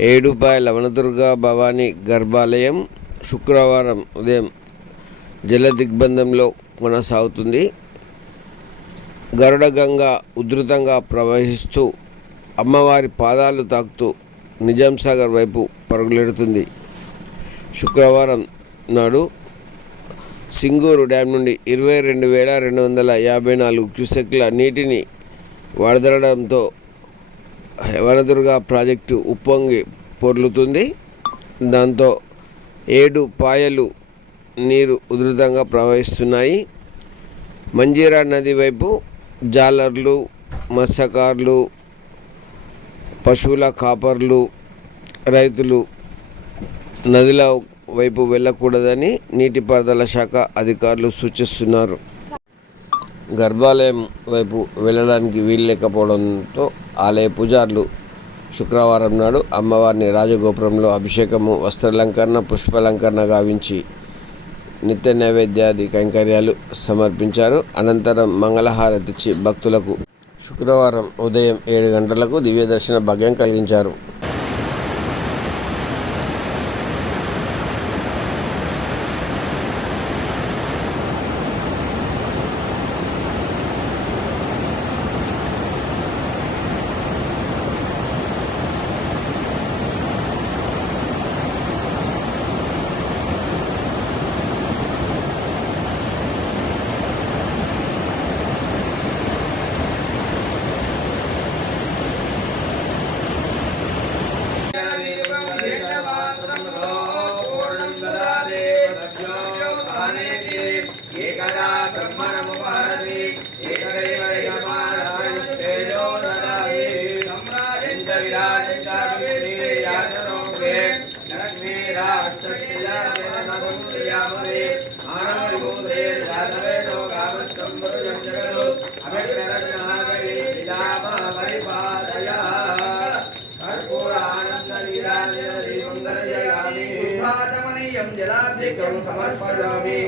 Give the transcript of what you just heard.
ఏడుపాయ వనదుర్గా భవానీ గర్భాలయం శుక్రవారం ఉదయం జల దిగ్బంధంలో కొనసాగుతుంది గరుడగంగా ఉధృతంగా ప్రవహిస్తూ అమ్మవారి పాదాలు తాకుతూ నిజాం సాగర్ వైపు పరుగులెడుతుంది. శుక్రవారం నాడు సింగూరు డ్యాం నుండి ఇరవై రెండు వేల రెండు వందల యాభై నాలుగు క్యూసెక్ల నీటిని వడదలడంతో వనదుర్గ ప్రాజెక్టు ఉప్పొంగి పొర్లుతుంది. దాంతో ఏడు పాయలు నీరు ఉధృతంగా ప్రవహిస్తున్నాయి. మంజీరా నది వైపు జాలర్లు మత్స్యకారులు పశువుల కాపర్లు రైతులు నదుల వైపు వెళ్ళకూడదని నీటిపారుదల శాఖ అధికారులు సూచిస్తున్నారు. గర్భాలయం వైపు వెళ్ళడానికి వీలు లేకపోవడంతో ఆలయ పూజారులు శుక్రవారం నాడు అమ్మవారిని రాజగోపురంలో అభిషేకము వస్త్రాలంకరణ పుష్పాలంకరణ గావించి నిత్య నైవేద్యాది కైంకర్యాలు సమర్పించారు. అనంతరం మంగళహారతిచ్చి భక్తులకు శుక్రవారం ఉదయం ఏడు గంటలకు దివ్య దర్శన భాగ్యం కలిగించారు. జలాభిషేకం సమర్పయామి.